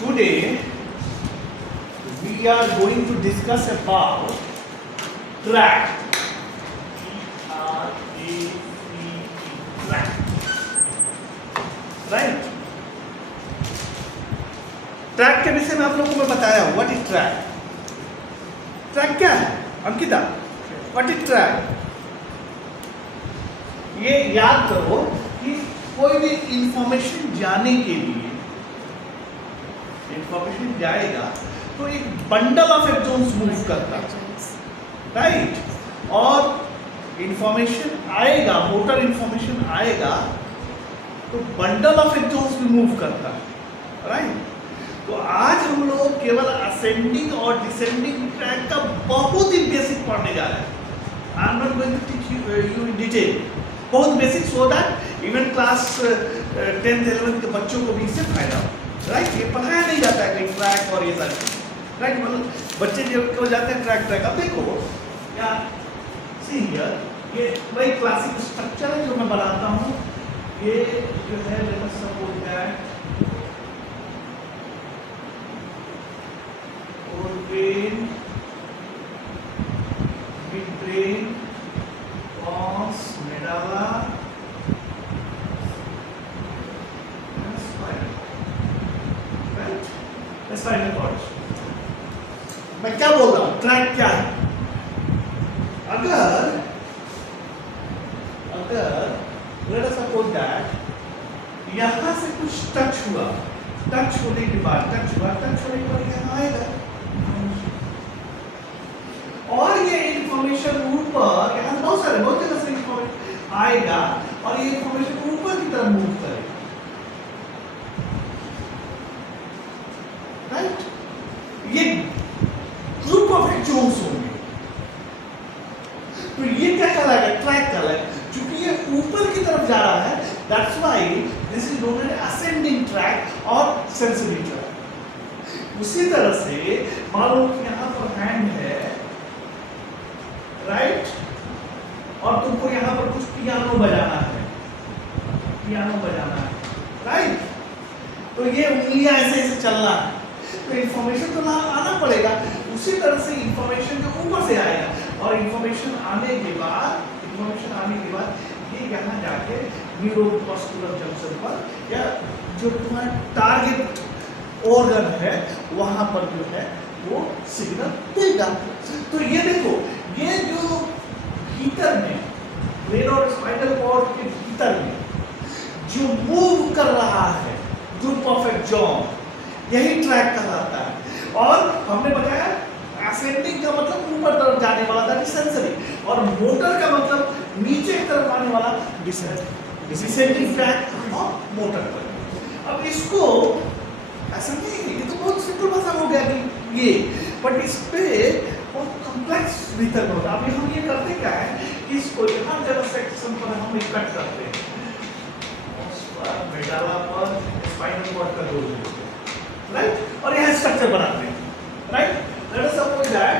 Today we are going to discuss about track. T-R-A-C-K, track. Right? Track के विषय में आप लोगों को मैं बताया हूं. What is track? ट्रैक क्या है अंकिता? What is track? ये याद करो कि कोई भी इंफॉर्मेशन जाने के लिए इंफॉर्मेशन जाएगा तो एक बंडल ऑफ इलेक्ट्रॉन्स मूव करता है, राइट? और इंफॉर्मेशन आएगा, मोटर इंफॉर्मेशन आएगा तो बंडल ऑफ इलेक्ट्रॉन्स भी मूव करता है, राइट? तो आज हम लोग केवल असेंडिंग और डिसेंडिंग ट्रैक का बहुत ही बेसिक पढ़ने जा रहे हैं. I am not going to teach you in detail, बहुत basic, so that even class 10th 11th के बच्चों को भी इससे फायदा हो, राइट? ये पढ़ाया नहीं जाता है कहीं ट्रैक और ये सारी, राइट? मतलब बच्चे जो जाते हैं ट्रैक. अब देखो क्या सी हियर, ये वही क्लासिक स्ट्रक्चर है जो मैं बनाता हूँ. ये जो है late us suppose that brain, mid brain, pons, medulla, and spinal. Right? The spinal cord. मैं क्या बोल रहा हूँ? ट्रैक क्या है? अगर let us suppose that यहाँ से कुछ टच हुआ, टच होने के बाद यहाँ आएगा और ये इंफॉर्मेशन ऊपर, यहाँ बहुत जगह से इंफॉर्मेशन आएगा और ये इंफॉर्मेशन ऊपर की तरफ मूव करेगा, राइट? ये ग्रुप ऑफ इलेक्ट्रॉन्स होंगे. तो ये क्या कहलाएगा? ट्रैक कहलाएगा. क्योंकि ये ऊपर की तरफ जा रहा है, that's why this is known as ascending track और सेंसरी ट्रैक. उसी तरह से मान लो कि यहाँ पर हैंड है, राइट? और तुमको यहाँ पर कुछ पियानो बजाना है, राइट? तो ये उंगलियां ऐसे ऐसे चलना है, तो इंफॉर्मेशन तो आना पड़ेगा. उसी तरह से इंफॉर्मेशन जो ऊपर से आएगा और इंफॉर्मेशन आने के बाद ये यहाँ जाके न्यूरोमस्कुलर जंक्शन पर या जो तुम्हारा टारगेट ऑर्गन है वहां पर जो है वो सिग्नल देगा. तो ये देखो, ये जो भीतर में ब्रेन और स्पाइनल कॉर्ड के भीतर में जो मूव कर रहा है ग्रुप ऑफ इलेक्ट्रॉन, यही ट्रैक कहलाता है. और हमने बताया असेंडिंग का मतलब ऊपर तरफ जाने वाला था, सेंसरी, और मोटर का मतलब नीचे की तरफ आने वाला डिसेंडिंग ट्रैक और मोटर पर. अब इसको ऐसा नहीं, ये तो बहुत सिंपल भाषा हो गया कि ये, बट इस पे बहुत कॉम्प्लेक्स भीतर होता है. अभी हम ये करते क्या है, इसको यहाँ जगह सेक्शन पर हम कट करते हैं, मेडुला पर स्पाइनल कॉर्ड का रोल लेते हैं, राइट? और यह स्ट्रक्चर बनाते हैं, right? Let us suppose that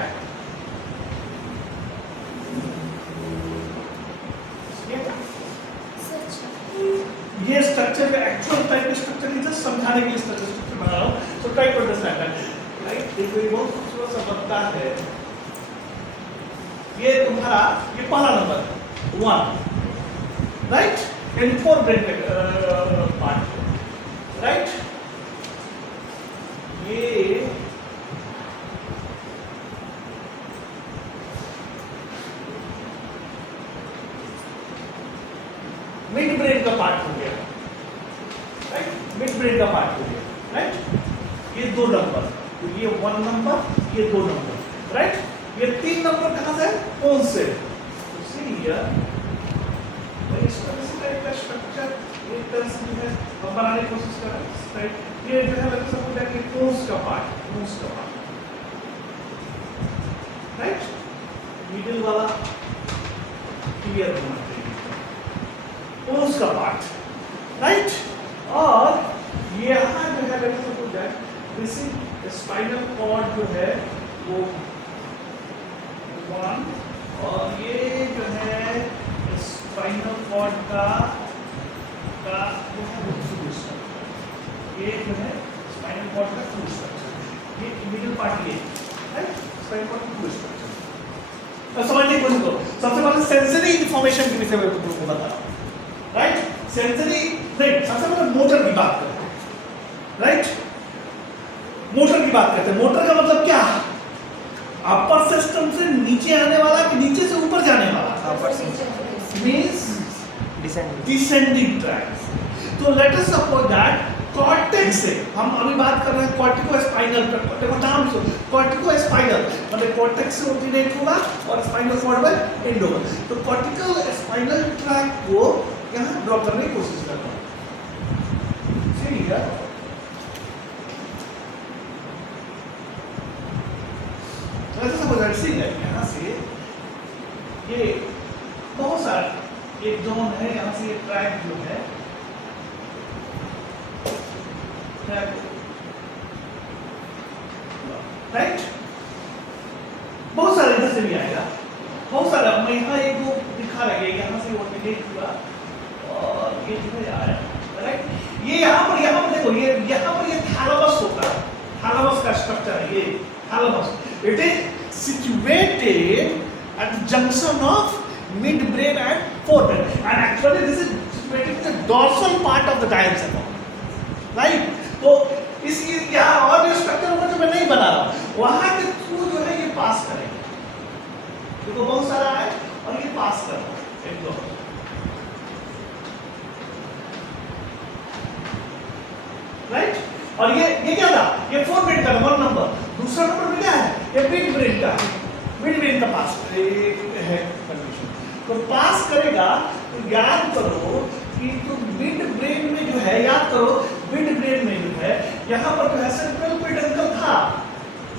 ये स्ट्रक्चर का एक्चुअल टाइप का स्ट्रक्चर नहीं, जस्ट समझाने के लिए स्ट्रक्चर बना रहा हूँ. So try to understand that, right? देखो ये बहुत खूबसूरत सा बनता है. ये तुम्हारा ये पहला नंबर 1, राइट? यानी 4 ब्रेन पार्ट, राइट? ये मिड ब्रेन का पार्ट हो गया, राइट? मिड ब्रेन का पार्ट हो गया, राइट? ये 2 नंबर, तो ये 1 नंबर, ये 2 नंबर, राइट? ये 3 नंबर कहाँ से? कौन से? तो सी हियर, इस तरह से टाइप का स्ट्रक्चर एक तरह से जो है हम बनाने की कोशिश कर रहे हैं, राइट? ये जो है लगभग समझ जाए कि कोन्स का पार्ट, राइट? मिडिल वाला क्लियर होना चाहिए, कोन्स का पार्ट, राइट? और ये यहाँ जो है लगभग समझ जाए बेसिक स्पाइनल कॉर्ड जो है वो 1, और ये जो है स्पाइनल कॉर्ड का जो है ये जो है स्पाइनल कॉर्ड का फुल स्ट्रक्चर, ये मिडिल पार्ट ये राइट, स्पाइनल कॉर्ड का फुल स्ट्रक्चर। तो समझने की कोशिश करो, सबसे पहले सेंसरी इंफॉर्मेशन के विषय में तुमको बता रहा हूं, राइट। सेंसरी नहीं, सबसे पहले मोटर की बात करते हैं, राइट। मोटर की बात करते हैं। मोटर का मतलब क्या, अपर सिस्टम से नीचे आने वाला कि नीचे से ऊपर जाने वाला, अपर मींस डिसेंडिंग डिसेंडिंग ट्रैक। तो late us suppose that cortex से, हम अभी बात कर रहे हैं कॉर्टिको स्पाइनल पर, देखो नाम सुनो, कॉर्टिको स्पाइनल मतलब कॉर्टेक्स से ओरिजिनेट होगा और स्पाइनल कॉर्ड में एंड होगा। तो कॉर्टिकल स्पाइनल ट्रैक को यहाँ ड्रॉ करने की कोशिश करता हूँ, ठीक है। ऐसा सपोज दैट सी है, यहाँ से ये बहुत सारा एक जोन है, यहाँ से ये ट्रैक जो है राइट, बहुत सारे इधर से भी आएगा, बहुत सारा। मैं यहाँ एक दो दिखा रहा है, यहाँ से ओरिजिनेट हुआ और ये जो आया राइट। ये यहाँ पर देखो, ये यहाँ पर ये थैलेमस होता है, थैलेमस का स्ट्रक्चर है ये thalamus. It is situated at the junction of midbrain and forebrain, and actually this is situated in the dorsal part of the diencephalon, right? तो इस यहाँ और भी स्ट्रक्चर होगा जो मैं नहीं बना रहा हूँ, वहाँ के थ्रू जो है ये पास करेगा, देखो बहुत सारा है और ये पास कर रहा है एक दो, राइट। और ये क्या था, ये फोरब्रेन का 1 नंबर, दूसरा नंबर में क्या है, ये मिडब्रेन का, मिडब्रेन का पास है कंडीशन। तो पास करेगा, तो याद करो कि तो मिड ब्रेन में जो है, याद करो मिड ब्रेन में जो है यहाँ पर जो है सेंट्रल पेडंकल था,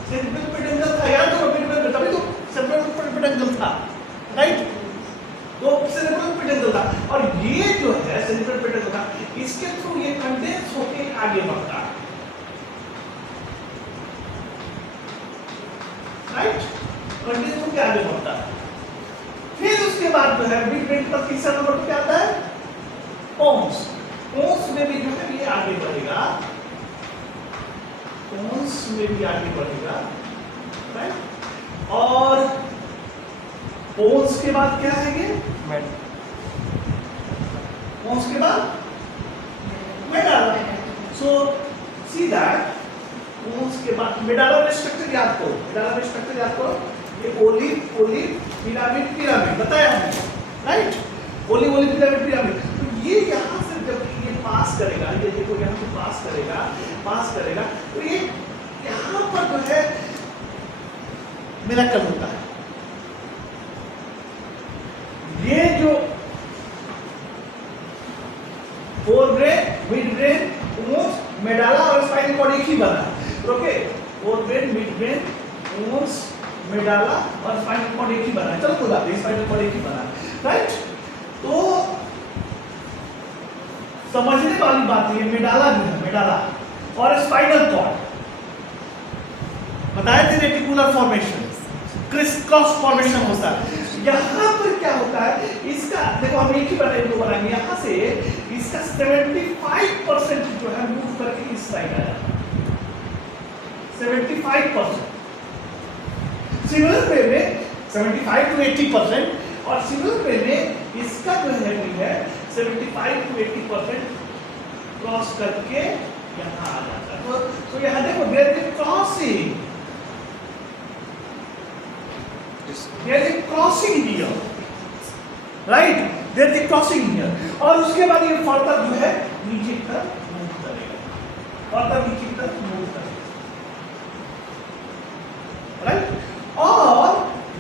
सेंट्रल पेडंकल था, याद करो मिड ब्रेन में, तभी तो सेंट्रल पेडंकल था, राइट। तो सेंट्रल पेडंकल था और ये जो है सेंट्रल पेडंकल था, इसके थ्रू ये कंडेंस होके आगे बढ़ता है, राइट, कंडेंस होके आगे बढ़ता है। फिर उसके बाद जो है मिड ब्रेन पर तीसरा नंबर पे क्या आता है, पोन्स। पोन्स में भी जो है ये आगे बढ़ेगा, पोन्स में भी आगे बढ़ेगा, राइट। और पोन्स के बाद क्या है ये, पोन्स के बाद मेडाला। सो सी दैट पोन्स के बाद मेडाला में स्ट्रक्चर याद करो, मेडाला में स्ट्रक्चर याद करो, ये ओलिव ओलिव पिरामिड पिरामिड बताया हमने, right. Olive olive pyramid pyramid. तो ये यहाँ से जब ये पास करेगा, ये देखो यहाँ से पास करेगा, पास करेगा, तो ये यहाँ पर जो है मिरेकल होता है। ये जो फोरब्रेन, मिडब्रेन, पोन्स, मेडाला और स्पाइनल कॉर्ड एक ही बना है, ओके। फोरब्रेन, मिडब्रेन, पोन्स, मेडाला और स्पाइनल कॉर्ड एक ही बना है, चलो कोई बात नहीं, स्पाइनल कॉर्ड एक ही बना है, राइट। तो समझने वाली बात ये मेडाला भी है, मेडाला और स्पाइनल कॉर्ड बताए थे, reticular formation, criss cross formation होता है। यहाँ पर क्या होता है, इसका देखो हम एक ही बनाएंगे, यहाँ से इसका 75% जो है मूव करके इस साइड आ जाता है, 75%। सिमिलर वे में 75 to 80% और सिमिलर वे में इसका जो है 75 to 80% क्रॉस करके यहाँ आ जाता है। तो यहाँ देखो there is crossing, there is crossing here, right, there is crossing here. और उसके बाद ये फर्दर जो है नीचे की तरफ मूव करेगा, फर्दर नीचे की तरफ मूव करेगा, राइट। और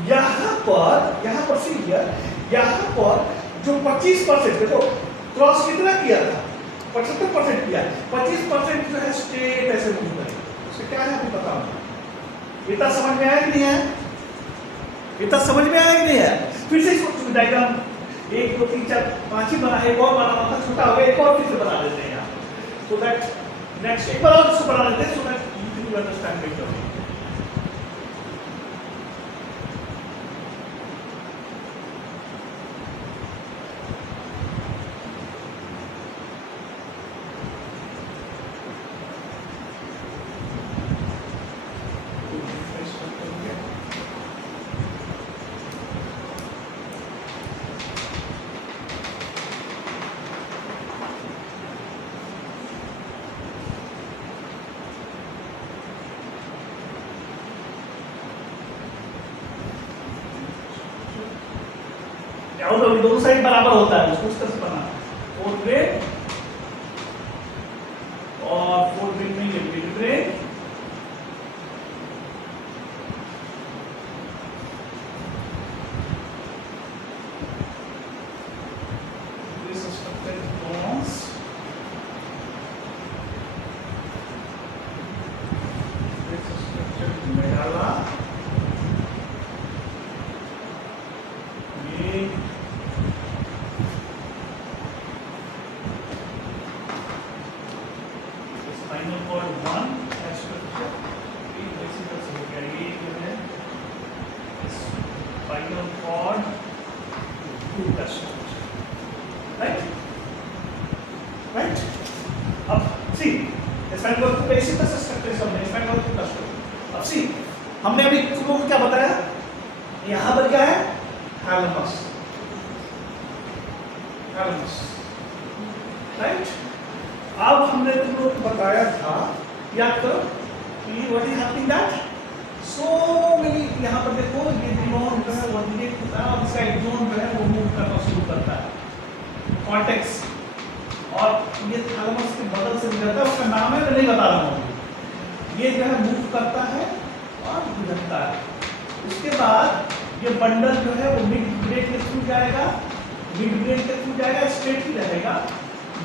यहाँ पर सी हियर, यहाँ पर जो 25% देखो क्रॉस कितना किया था, 75% किया, 25% जो है स्ट्रेट ऐसे मूव करेगा। उससे क्या है आपको पता होगा, इतना समझ में आया कि नहीं आया, इतना समझ में आया कि नहीं आया। फिर से इसको डायग्राम 1 2 3 4 5 ही बना है, एक और बना था छोटा हो गया, एक और फिर से बना देते हैं यहाँ, सो दैट नेक्स्ट एक बार और इसको बना देते हैं, so that you can understand better. और दोनों साइड बराबर होता है, उसको उस तरह से बनाना। फोर्थ ब्रेन और फोर्थ ब्रेन में ये mid brain, this structure is pons, this structure is medulla, ये स्पाइनल कॉर्ड 1 का स्ट्रक्चर, ये इसी तरह से हो गया। ये जो है स्पाइनल कॉर्ड 2 का स्ट्रक्चर, राइट राइट। अब सी स्पाइनल कॉर्ड का इसी तरह से स्ट्रक्चर समझे, स्पाइनल कॉर्ड का स्ट्रक्चर। अब सी हमने अभी तुम लोगों को क्या बताया, यहाँ पर क्या है, थैलेमस, थैलेमस, राइट। अब हमने तुम लोगों को बताया था, याद करो कि what is happening that so many, यहाँ पर देखो ये न्यूरॉन जो है वो रिलेट होता है और इसका एक्सोन जो है वो मूव करना शुरू करता है, कॉर्टेक्स, और ये थैलेमस के बगल से गुजरता है, उसका नाम है मैं नहीं बता रहा हूँ। ये जो है मूव करता है और गुजरता है। उसके बाद ये बंडल जो है वो मिड ब्रेन के थ्रू जाएगा, मिड ब्रेन के थ्रू जाएगा, स्ट्रेट ही रहेगा।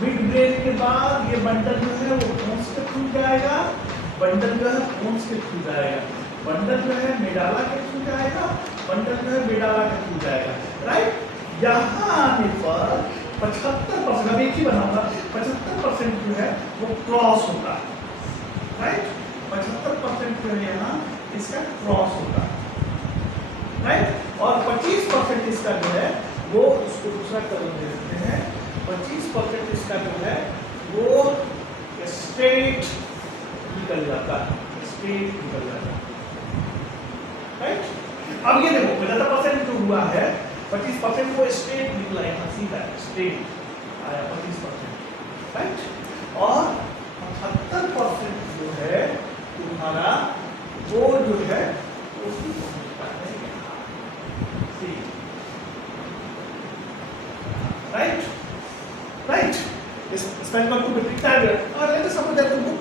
मिड ब्रेन के बाद ये बंडल जो है वो बोन्स के थ्रू जाएगा, बंडल जो है बोन्स के थ्रू जाएगा, बंडल जो है मेडाला के थ्रू जाएगा, बंडल जो है मेडाला के थ्रू जाएगा, राइट। यहाँ आने पर 75%, अब एक ही बनाऊंगा, 75% जो है वो क्रॉस होता है, राइट। 75% जो है यहाँ इसका क्रॉस होता है, राइट। और 25% इसका जो है वो, उसको दूसरा कलर दे देते हैं, 25% इसका जो है वो स्ट्रेट निकल जाता है, स्ट्रेट निकल जाता है, राइट। अब ये देखो 75% जो हुआ है, 25% वो स्ट्रेट निकला, यहाँ सीधा स्ट्रेट आया 25%, राइट। और 75% जो है तुम्हारा वो जो है उसकी पहुंचता है राइट, राइट। स्पाइनल कॉर्ड को दिखता है। और लेते सपोज दैट तुमको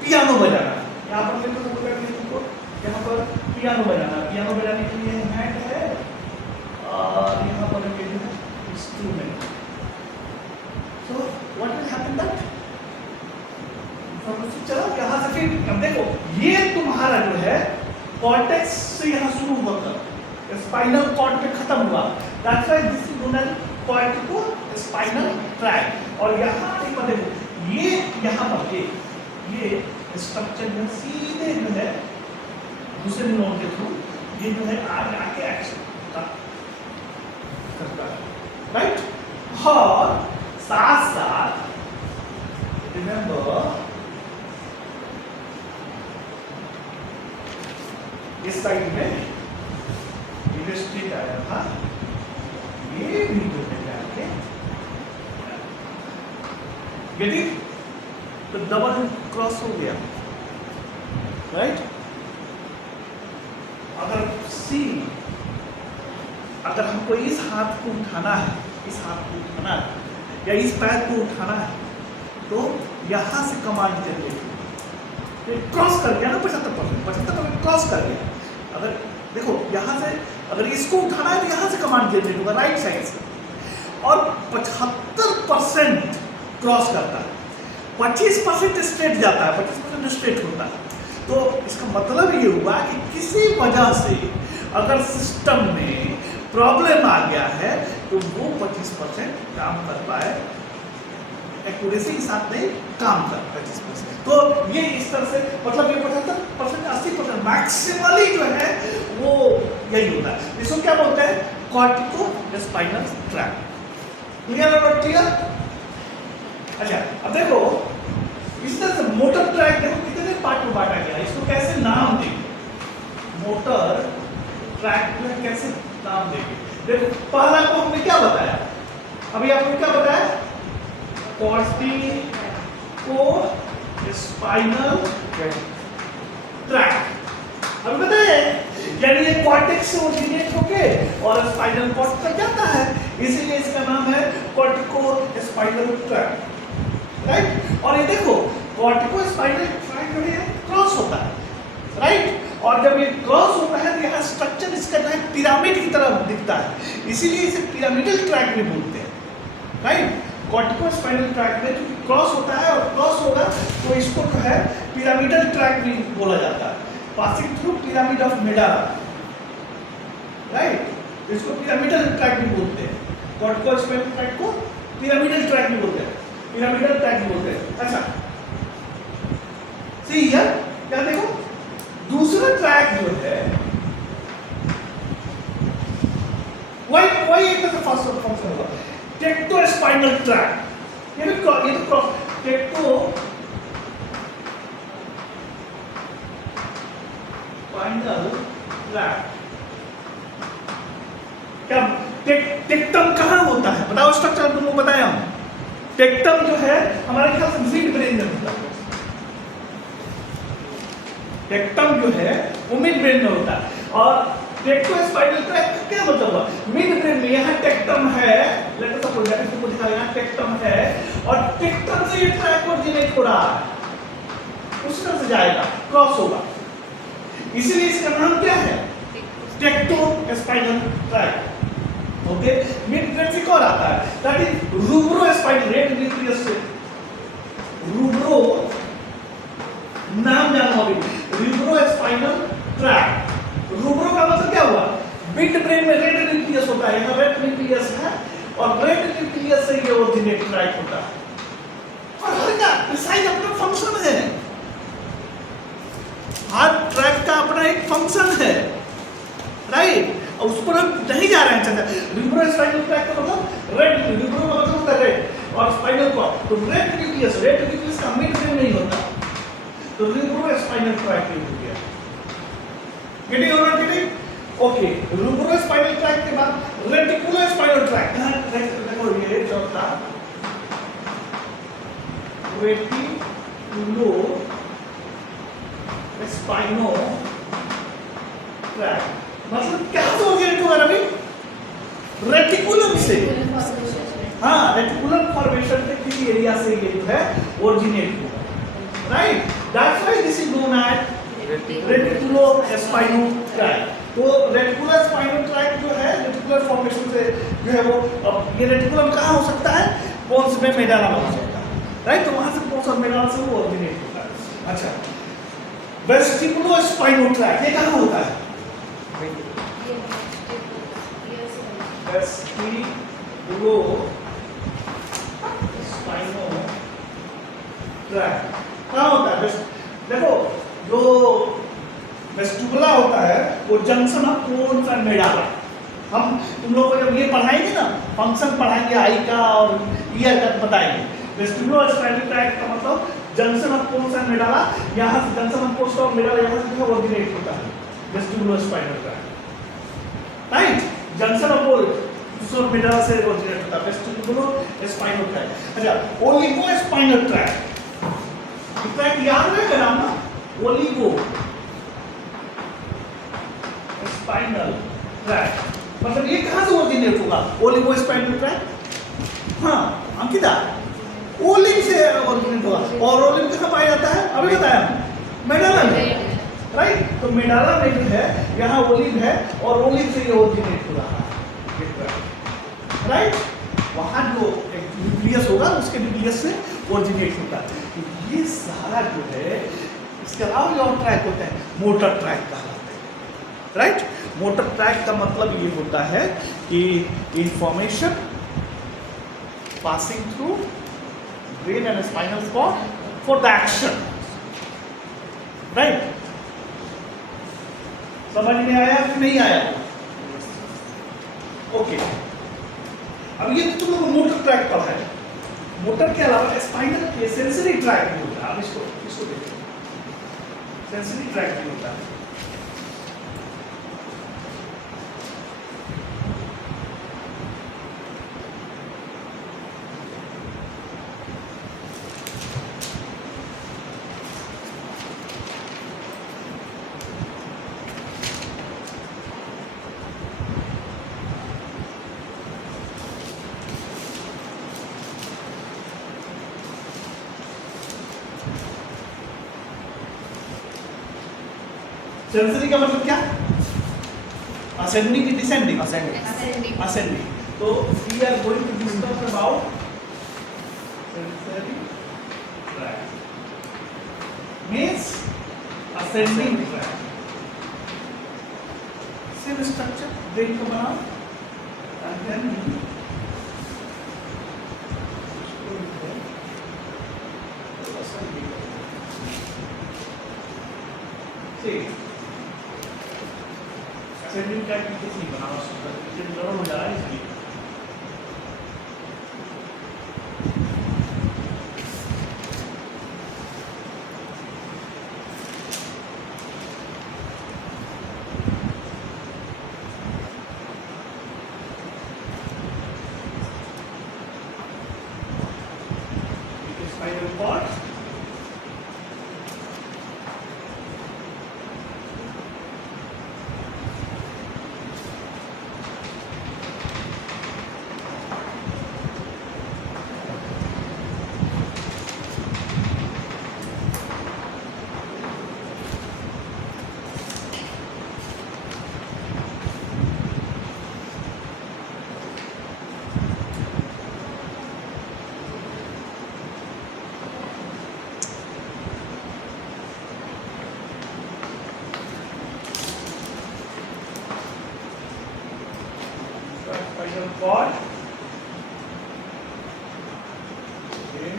पियानो बजाना है, यहाँ पर लेते सपोज दैट तुमको यहाँ पर पियानो बजाना, पियानो बजाने के लिए हैंड है और यहाँ पर ये जो है instrument. So what will happen that चलो यहाँ से फिर अब देखो ये तुम्हारा जो है कॉर्टेक्स से यहाँ शुरू होकर स्पाइनल कॉर्ड पे खत्म हुआ, that's why this is known as cortico spinal tract. और यहाँ एक बात देखो, ये यहाँ पर ये स्ट्रक्चर जो सीधे जो है दूसरे न्यूरॉन के थ्रू ये जो है आगे आके एक्शन करता है, राइट। और साथ साथ रिमेंबर इस साइड में स्ट्रेट आया था, ये भी जो है जाके गेट इट, तो डबल क्रॉस हो गया, राइट। अगर सी अगर हमको इस हाथ को उठाना है, इस हाथ को उठाना है या इस पैर को उठाना है तो यहां से कमांड जनरेट क्रॉस कर गया ना 75% क्रॉस कर गया। अगर देखो यहां से अगर इसको उठाना है तो यहां से कमांड जनरेट होगा राइट साइड से, और 75% क्रॉस करता है, 25% स्ट्रेट जाता है, 25% स्ट्रेट होता है। तो इसका मतलब ये हुआ कि किसी वजह से अगर सिस्टम में प्रॉब्लम आ गया है तो वो 25% काम कर पाए, एक्यूरेसी के साथ नहीं काम कर 25%। तो ये इस तरह से मतलब ये 75% 80% मैक्सिमली जो है वो यही होता है। इसको क्या बोलते हैं, कॉर्टिको स्पाइनल ट्रैक्ट। क्लियर और नॉट क्लियर? अच्छा अब देखो इस तरह से मोटर ट्रैक देखो कितने पार्ट में बांटा गया, इसको कैसे नाम देंगे, मोटर ट्रैक में कैसे नाम देंगे। देखो पहला को हमने क्या बताया, अभी आपने क्या बताया, कॉर्टिको स्पाइनल ट्रैक। अभी बताए यानी ये कॉर्टेक्स से ओरिजिनेट होके और स्पाइनल कॉर्ड तक जाता है, इसीलिए इसका नाम है कॉर्टिको स्पाइनल ट्रैक्ट, राइट। और ये देखो कॉर्टिको स्पाइनल ट्रैक्ट जो है क्रॉस होता है, राइट। और जब ये क्रॉस होता है तो यहाँ स्ट्रक्चर इसका जो है पिरामिड की तरह दिखता है, इसीलिए इसे पिरामिडल ट्रैक्ट भी बोलते हैं, राइट। कॉर्टिको स्पाइनल ट्रैक्ट में जो क्रॉस होता है और क्रॉस होगा तो इसको जो है पिरामिडल ट्रैक्ट भी बोला जाता है, passing through pyramid of medulla, right. इसको पिरामिडल ट्रैक्ट भी बोलते हैं, कॉर्टिको स्पाइनल ट्रैक्ट को पिरामिडल ट्रैक्ट भी बोलते हैं, पिरामिडल ट्रैक्ट भी बोलते हैं। अच्छा सी हियर, क्या देखो दूसरा ट्रैक जो है वही एक फर्स्ट फंक्शन होगा, टेक्टो स्पाइनल ट्रैक। ये तो टेक्टो स्पाइनल ट्रैक। क्या टेक्टम कहाँ होता है बताओ, स्ट्रक्चर तुमको बताया हम। टेक्टम जो है हमारे ख्याल से मिड ब्रेन में होता है, टेक्टम जो है वो मिड ब्रेन में होता है। और टेक्टो स्पाइनल ट्रैक का क्या मतलब हुआ, मिड ब्रेन में यहाँ टेक्टम है, लेट अस सपोज दैट इसको दिखा यहाँ टेक्टम है और टेक्टम से ये ट्रैक ओरिजिनेट हो रहा है, उस तरह से जाएगा, क्रॉस होगा, इसीलिए इसका नाम क्या है tectospinal tract. Okay, mid brain से कौन आता है, that is rubrospinal, red nucleus से रूब्रो नाम जानो अभी, रूब्रो स्पाइनल ट्रैक। रूब्रो का मतलब क्या हुआ, मिड ब्रेन में रेड न्यूक्लियस होता है, यहाँ रेड न्यूक्लियस है और रेड न्यूक्लियस से ये ओरिजिनेट ट्रैक होता है। और हर का प्रिसाइज अपना फंक्शन है, हर ट्रैक का अपना एक फंक्शन है, राइट। और उस पर हम नहीं जा रहे हैं। अच्छा रूब्रो स्पाइनल ट्रैक का मतलब रेड, रूब्रो का मतलब होता है रेड और स्पाइनल कॉर्ड, तो रेड न्यूक्लियस का मिड ब्रेन नहीं होता, तो रूब्रो स्पाइनल ट्रैक हो गया। गेटिंग और not getting? Okay, rubrospinal tract के बाद रेटिकुलर स्पाइनल ट्रैक, देखो ये चौथा रेटिकुलो स्पाइनो ट्रैक, मतलब क्या से ओरिजिनेट हुआ रवि, रेटिकुलम से, हाँ रेटिकुलर फॉर्मेशन के किसी एरिया से ये जो है ओरिजिनेट हुआ, right. That's why this is known as reticulo spino tract. तो रेटिकुलर स्पाइनल ट्रैक जो है रेटिकुलर फॉर्मेशन से जो है वो, ये रेटिकुलम कहाँ हो सकता है, पोन्स में मेडाला में हो सकता है, राइट। तो वहां से पोन्स और मेडाला से वो ओरिजिनेट होता है। अच्छा वेस्टिबुलो स्पाइनो ट्रैक ये कहाँ होता है, वेस्टिबुलो स्पाइनो ट्रैक कहाँ होता है, देखो जो वेस्टिबुला होता है वो जंक्शन ऑफ पोन्स एंड मेडाला। हम तुम लोग को जब ये पढ़ाएंगे ना, फंक्शन पढ़ाएंगे आई का और ईयर का बताएंगे। वेस्टिबुलो स्पाइनल ट्रैक का मतलब जंक्शन ऑफ पोन्स एंड मेडाला, यहाँ से जंक्शन ऑफ पोन्स और मेडाला यहाँ से जो ओरिजिनेट होता है vestibulospinal tract, right. Junction of pons और मेडाला से ओरिजिनेट होता है वेस्टिबुलो स्पाइनल ट्रैक। अच्छा ओलिगो स्पाइनल ट्रैक, ट्रैक याद रहेगा नाम ना, ओलिगो स्पाइनल ट्रैक, मतलब ये कहाँ से ओरिजिनेट होगा ओलिगो स्पाइनल ट्रैक, हाँ अंकिता ओलिव से ओरिजिनेट होगा। और ओलिव कहाँ पाया जाता है अभी बताया, मेडाला में, राइट। तो मेडाला में जो है यहाँ ओलिव है और ओलिव से ये ओरिजिनेट हो रहा है, राइट। वहाँ जो न्यूक्लियस होगा उसके न्यूक्लियस से ओरिजिनेट होता है। ये सारा जो है, इसके अलावा जो और ट्रैक होते हैं मोटर ट्रैक कहलाते हैं, राइट। मोटर ट्रैक का मतलब ये होता है कि information passing through brain and spinal cord for the action, right. समझ में आया कि नहीं आया? ओके, अब ये तुम लोग मोटर ट्रैक पढ़ा है, मोटर के अलावा स्पाइनल के सेंसरी ट्रैक भी होता है। अब इसको देखो, सेंसरी ट्रैक भी होता है। सेंसरी का मतलब क्या? असेंडिंग की डिसेंडिंग? Ascending. असेंडिंग। तो we are going to discuss about sensory tract means ascending tract. Same structure brain का बनाओ एंड देन असेंडिंग ट्रैक्ट में किसी बनाना सकता है, ये नरम हो जा रहा है इसलिए। Spinal cord, spinal cord. Okay.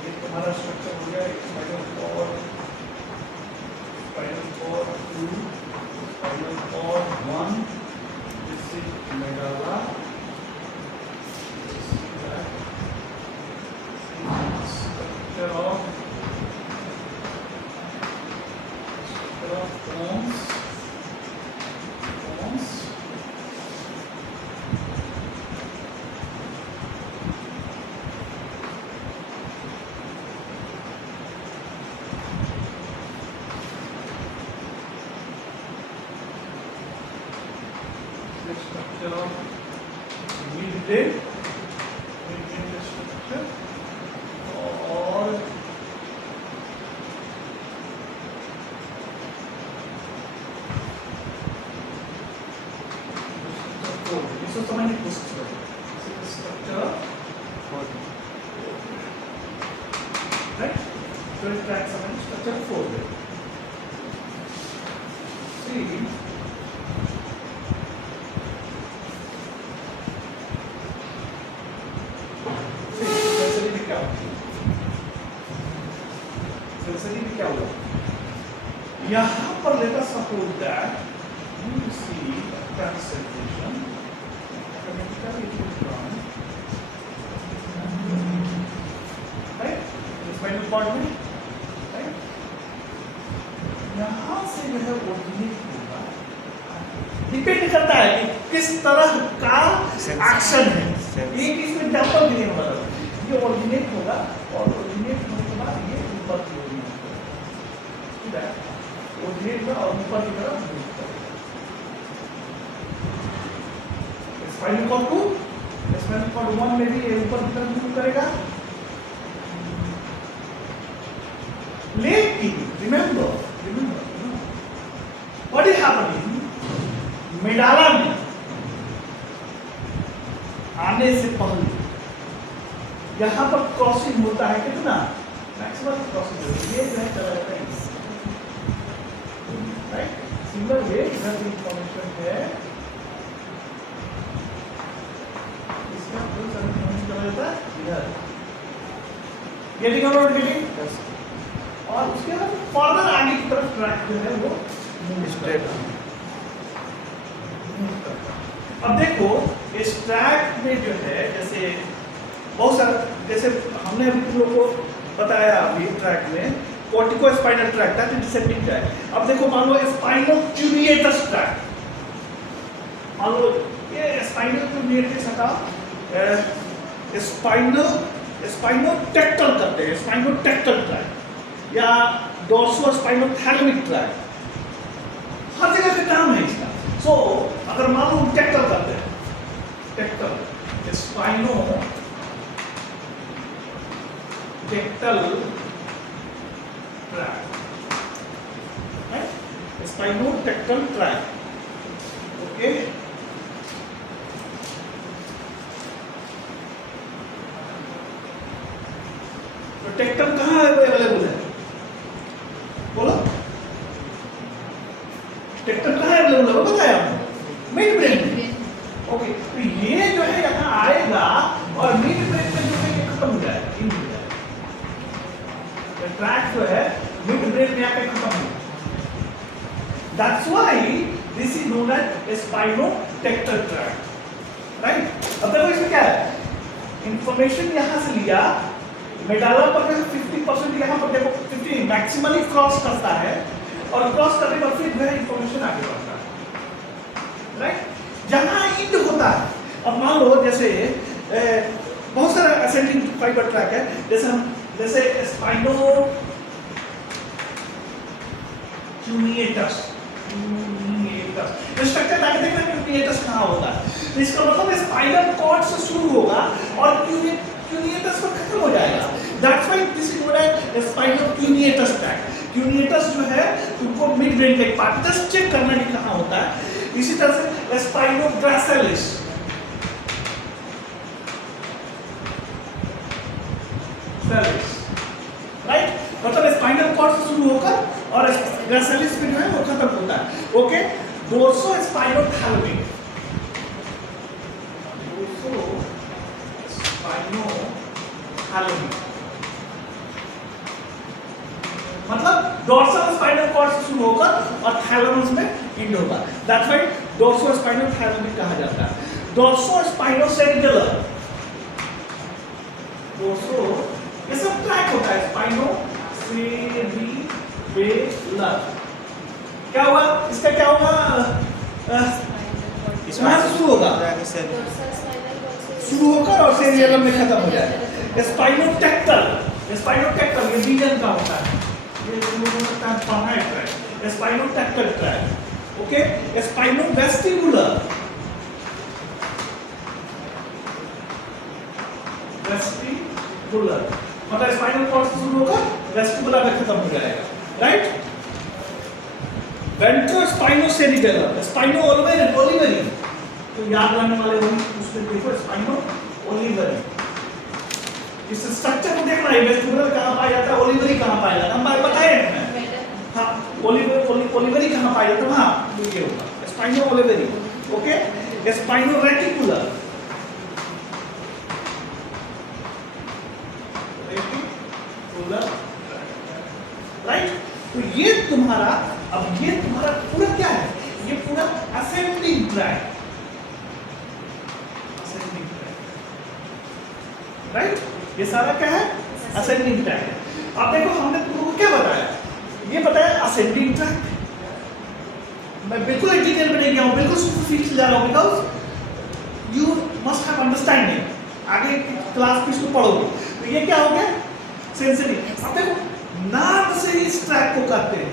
ये तुम्हारा स्ट्रक्चर हो गया spinal cord 2, spinal cord 1, this is medulla, structure of bones, the structure of midbrain structure or this is something structure right, so it tracks something structure 4 way. See, sensory में क्या होती है? Sensory में क्या हुआ? यहाँ पर let us suppose that you see a crack sensation, automatically it will come, right? The spinal cord में, right? यहाँ से जो है originate होगा, डिपेंड करता है कि किस तरह का एक्शन है। एक इसमें एग्जाम्पल भी नहीं होगा, ये ओरिजिनेट होगा और ओरिजिनेट होने के बाद ये ऊपर की ओर ठीक है, ओरिजिनेट होगा और ऊपर की तरफ मूव करेगा। स्पाइनल कॉर्ड 2, स्पाइनल कॉर्ड 1 में भी ये ऊपर की तरफ मूव करेगा, लेकिन रिमेंबर व्हाट इज हैपनिंग, मेडाला में आने से पहले यहाँ पर क्रॉसिंग होता है कितना, मैक्सिमम क्रॉसिंग होता है, ये जो है चला जाता है राइट। सिमिलर वे इधर भी इंफॉर्मेशन है, इसका जो इंफॉर्मेशन चला जाता है इधर, गेटिंग और नॉट गेटिंग, और उसके बाद फर्दर आगे की तरफ ट्रैक जो है वो स्ट्रेट। अब देखो इस ट्रैक में जो है जैसे बहुत सारा, जैसे हमने अभी तुम लोगों को बताया अभी ट्रैक में कॉर्टिको स्पाइनल ट्रैक था, डिसेंडिंग ट्रैक। अब देखो मान लो स्पाइनो क्यूबिएटस ट्रैक, मान लो ये स्पाइनल क्यूनिएटिस हटाओ, स्पाइनोटेक्टल करते हैं, स्पाइनोटेक्टल ट्रैक या डोर्सो स्पाइनोथैलेमिक ट्रैक, हर जगह का नाम है इसका। सो अगर मान लो टेक्टल करते हैं, टेक्टल spinotectal track, spinotectal track, okay. तो टेक्टल कहाँ अवेलेबल है, बोलो टेक्टल कहाँ अवेलेबल है, बताया आपने, मिड ब्रेन में, ओके। तो ये जो है यहाँ आएगा और मिड ब्रेन में जो है ये खत्म हो जाएगा, ट्रैक जो है मिड ब्रेन में आके खत्म हो जाएगा। That's why this is known as spinotectal tract, right? अब देखो इसमें क्या है, इंफॉर्मेशन यहाँ से लिया, मेडाला पर 50% यहाँ पर देखो 50 मैक्सिमली क्रॉस करता है और क्रॉस करने पर फिर वह इंफॉर्मेशन आगे बढ़ता है, राइट? जहाँ इंड होता है, अब मान लो जैसे बहुत सारे असेंडिंग फाइबर ट्रैक है, जैसे स्पाइनो क्यूनिएटस, स्ट्रक्चर लाके देखना क्यूनिएटस कहाँ होता है, तो इसका मतलब स्पाइनल कॉर्ड से शुरू होगा और क्यूनिएटस पर खत्म हो जाएगा। That's why this is known as spinal cuneatus tract. Cuneatus जो है उनको मिड ब्रेन का एक पार्ट, जस्ट चेक करना कि कहाँ होता है। इसी तरह से स्पाइनोग्रासिलिस, राइट, मतलब स्पाइनल कॉर्ड से शुरू होकर और ग्रासिलिस में जो है वो खत्म होता है, ओके। डोर्सो स्पाइनोथैलेमिक, मतलब डोर्सल स्पाइनल कॉर्ड से शुरू होकर और थैलेमस में एंड होगा। दैट्स व्हाई डोर्सो स्पाइनोथैलेमिक कहा जाता है। डोर्सो स्पाइनोसेरिबेलर, डोर्सो ये सब ट्रैक होता है, स्पाइनोसेरिबेलर क्या हुआ, इसका क्या होगा, इसमें से शुरू होगा, शुरू होकर और सेरिबेलम में खत्म हो जाएगा। स्पाइनोटेक्टल, स्पाइनोटेक्टल ये रीजन का होता है, ये पढ़ना है track, spinotectal track, okay. स्पाइनोवेस्टिबुलर, vestibular मतलब स्पाइनल कॉर्ड से शुरू होकर वेस्टिबुलर में खत्म हो जाएगा, राइट। वेंट्रोस्पाइनोसेरिबेलर, स्पाइनो ओलिवरी, तो याद रखने वाले वही उसमें देखो, स्पाइनो ओलिवरी, इस स्ट्रक्चर को देखना है, वेस्टिबुलर कहाँ पाया जाता है, ओलिवरी कहाँ पाया जाता है, हम बताए हैं, हाँ, ओलिवरी कहाँ पाया जाता है, वहाँ ये होगा स्पाइनो ओलिवरी, ओके। स्पाइनो reticular, right. तो ये तुम्हारा, अब ये तुम्हारा पूरा क्या है, ये पूरा असेंडिंग ट्रैक, राइट, ये सारा क्या है, असेंडिंग ट्रैक है। अब देखो हमने तुमको क्या बताया, ये बताया असेंडिंग ट्रैक, मैं बिल्कुल डिटेल में नहीं गया हूँ, बिल्कुल सुपरफिशियल जा रहा हूँ, because you must have understanding, आगे क्लास में इसको पढ़ोगे। तो ये क्या हो गया, सेंसरी। अब देखो नाम से ही इस ट्रैक को कहते हैं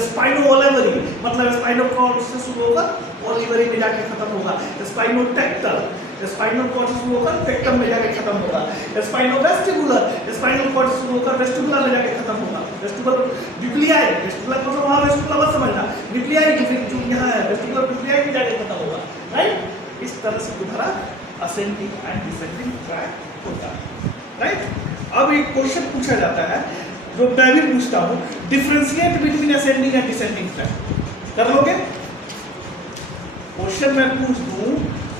स्पाइनो ओलिवरी, मतलब स्पाइनो कॉर्ड से शुरू होगा ओलिवरी में जाके खत्म होगा। स्पाइनोटेक्टल, स्पाइनल कॉर्ड से शुरू होकर टेक्टम में जाके खत्म होगा। स्पाइनोवेस्टिबुलर, स्पाइनल कॉर्ड से शुरू होकर वेस्टिबुलर में जाके खत्म होगा। वेस्टिबुलर न्यूक्लियाई, वेस्टिबुलर को वहां वेस्टिबुलर मत समझना, न्यूक्लियाई की फिर जो यहाँ है वेस्टिबुलर न्यूक्लियाई में जाके खत्म होगा, राइट। इस तरह से तुम्हारा असेंडिंग एंड डिसेंडिंग ट्रैक होता है, राइट। अब एक क्वेश्चन पूछा जाता है जो मैं भी पूछता हूँ, differentiate between ascending and descending tract, कर लोगे? क्वेश्चन मैं पूछ दूं,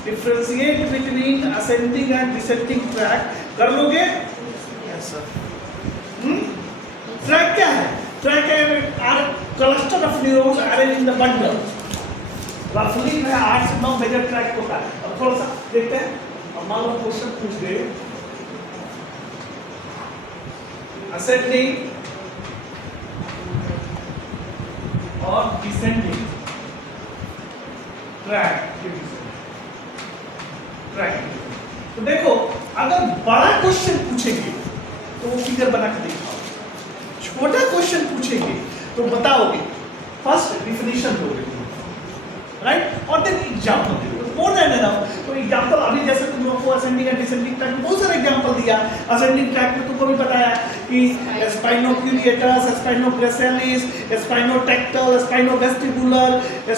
differentiate between ascending and descending tract, कर लोगे? Yes sir. ट्रैक क्या है? ट्रैक है are cluster of neurons arrange in the bundle, रफली में 8 से 9 मेजर ट्रैक होता है। अब थोड़ा सा देखते हैं, अब मान लो क्वेश्चन पूछ दे ascending और descending track, ट्रैक। तो देखो अगर बड़ा क्वेश्चन पूछेंगे तो वो फिगर बना के दिखाओ, छोटा क्वेश्चन पूछेंगे तो बताओगे, फर्स्ट डिफिनेशन दोगे, राइट, और देन एग्जांपल दोगे, मोर देन एनफ। तो एग्जांपल अभी जैसे तुम लोगों को असेंडिंग एंड डिसेंडिंग ट्रैक में बहुत सारे एग्जांपल दिया। असेंडिंग ट्रैक में तुमको भी बताया कि स्पाइनोक्यूलिएटस, स्पाइनोग्रासिलिस, स्पाइनोटेक्टल, स्पाइनोवेस्टिबुलर,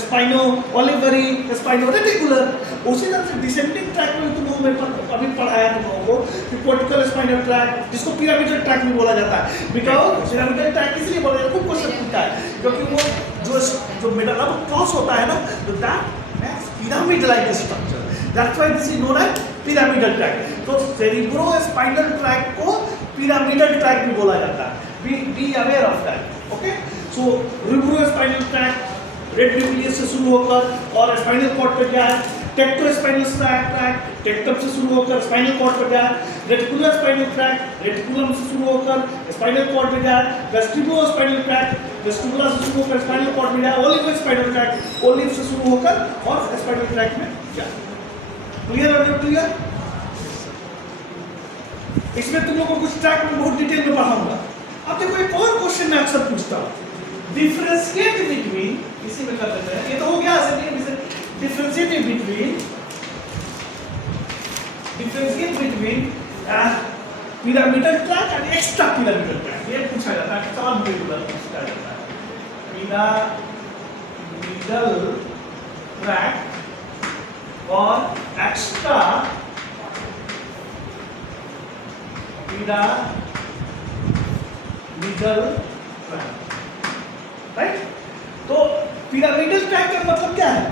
स्पाइनोओलिवरी, स्पाइनोरेटिकुलर। उसी तरह से डिसेंडिंग ट्रैक में तुम लोगों ने अभी पढ़ाया तुम लोगों को कि कोर्टिकल स्पाइनल ट्रैक, जिसको पिरामिडल ट्रैक भी बोला जाता है। बिकॉज पिरामिडल ट्रैक इसलिए बोला जाता है, खूब क्वेश्चन पूछता है, क्योंकि वो जो मिडल अब क्रॉस होता है ना, तो that makes pyramid-like structure. That's why this is known as pyramidal track. तो cerebrospinal track को pyramidal track भी बोला जाता है। Be aware of that. Okay? So cerebrospinal track red nucleus से शुरू होकर और स्पाइनल कॉर्ड पे गया है, टेक्टोस्पाइनल ट्रैक टेक्टम से शुरू होकर स्पाइनल कॉर्ड पे गया है, रेटिकुलर स्पाइनल ट्रैक रेटिकुलम से शुरू होकर स्पाइनल कॉर्ड पे गया है, वेस्टिबुलोस्पाइनल ट्रैक वेस्टिबुला से शुरू होकर स्पाइनल कॉर्ड में गया, ओलिवोस्पाइनल ट्रैक ओलिव से शुरू होकर और स्पाइनल ट्रैक में गया। क्लियर है? क्लियर? इसमें तुम लोगों को कुछ ट्रैक में बहुत डिटेल में पढ़ाऊंगा। अब देखो एक और क्वेश्चन मैं अक्सर पूछता हूँ, डिफरेंशिएट बिटवीन, इसी में कर देते हैं, ये तो हो गया differentiate between pyramidal track and extra pyramidal track. ये पूछा जाता है, सवाल रेगुलर पूछा जाता है, पिरामिडल ट्रैक और एक्स्ट्रा पिरामिडल ट्रैक, राइट? तो पिरामिडल ट्रैक का मतलब क्या है?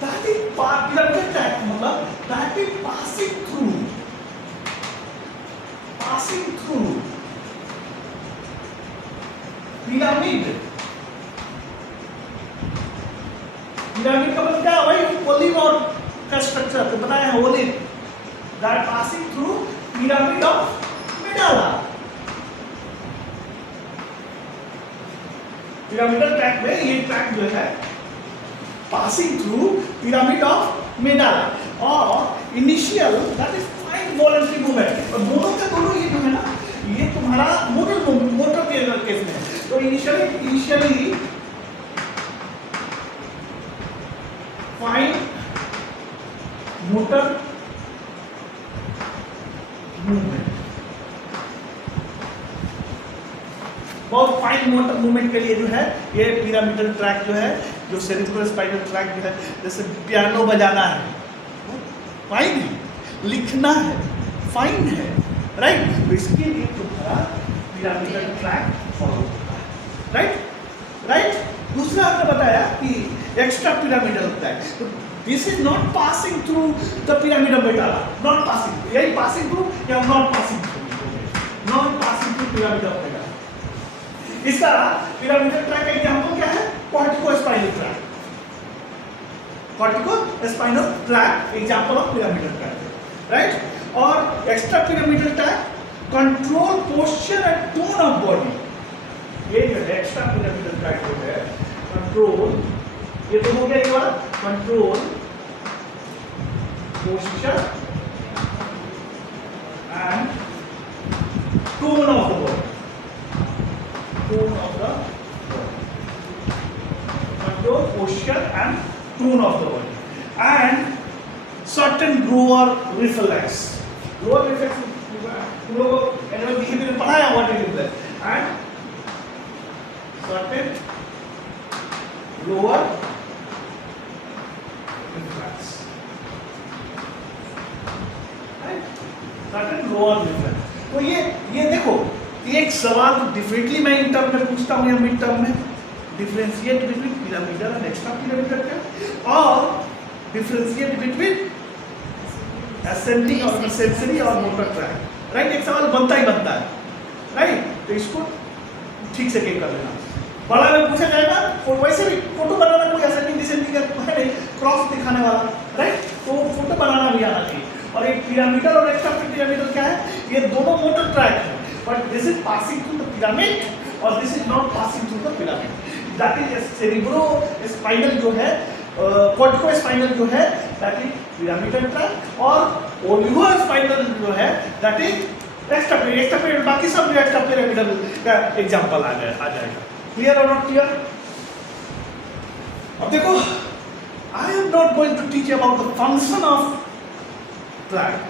दैट इज पिरामिडल ट्रैक मतलब that is passing through pyramid. Pyramid का मतलब क्या है भाई? ओलिव और का स्ट्रक्चर तो बताया है, olive that passing through pyramid of medulla. Pyramidal tract में ये ट्रैक जो है passing through pyramid of medulla और initial that is fine voluntary movement. और दोनों के दोनों ये जो है ना, ये तुम्हारा मोटर के केस में है। तो इनिशियली फाइन मोटर मूवमेंट, बहुत फाइन मोटर मूवमेंट के लिए जो है ये पिरामिडल ट्रैक जो है, जो सेरिब्रोस्पाइनल ट्रैक जो है, जैसे पियानो बजाना है, फाइन है, लिखना है, फाइन है, राइट? तो इसके लिए तुम्हारा पिरामिडल ट्रैक फॉलो होता है, राइट? दूसरा हमने बताया कि एक्स्ट्रा पिरामिडल ट्रैक, तो this is not passing through the pyramid of medulla, not passing, यही पासिंग थ्रू या not passing through pyramid of medulla. इसका पिरामिडल ट्रैक का एग्जांपल क्या है? Corticospinal tract, corticospinal tract example of pyramidal tract, right? और extra pyramidal tract control posture and tone of body. ये जो है एक्स्ट्रा पिरामिडल ट्रैक जो है कंट्रोल, ये तो हो गया ये वाला control posture and tone of the body, tone of the body, control posture and tone of the body, and certain lower reflex तुम लोगों को एनिमल बिहेवियर में पढ़ाया what is reflex, and certain lower reflex, right? certain lower reflex। तो ये देखो, एक सवाल डिफरेंटली मैं इन टर्म में पूछता हूँ या मिड टर्म में, differentiate between pyramidal and extra pyramidal track और डिफरेंशिएट बिटवीन असेंडिंग और सेंसरी और मोटर ट्रैक, राइट? एक सवाल बनता है, राइट? तो इसको ठीक से कर लेना। बड़ा में पूछा जाएगा, और वैसे भी फोटो बनाना कोई असेंडिंग डिसेंडिंग है नहीं, क्रॉस दिखाने वाला, राइट? तो फोटो बनाना भी आना चाहिए। और एक पिरामिडल और एक्स्ट्रा पिरामिडल क्या है? ये दोनों मोटर ट्रैक है, but this is passing through the pyramid और this is not passing through the pyramid। that is cerebrospinal जो है, corticospinal जो है, दैट इज पिरामिडल ट्रैक, और ओलिगोस्पाइरल जो है दैट इज एक्स्ट्रा बाकी सब जो एक्स्ट्रा पिरामिडल का एग्जांपल आ जाएगा। क्लियर और नॉट क्लियर? अब देखो, I am not going to teach about the function of tract,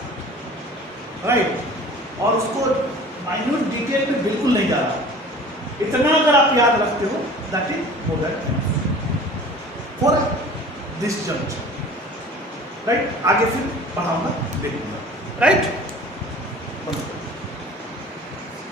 right, और उसको माइन्यूट डिटेल में बिल्कुल नहीं जा रहा। इतना अगर आप याद रखते हो that is more than for this junction, right. आगे फिर पढ़ाऊंगा, देखूंगा, राइट।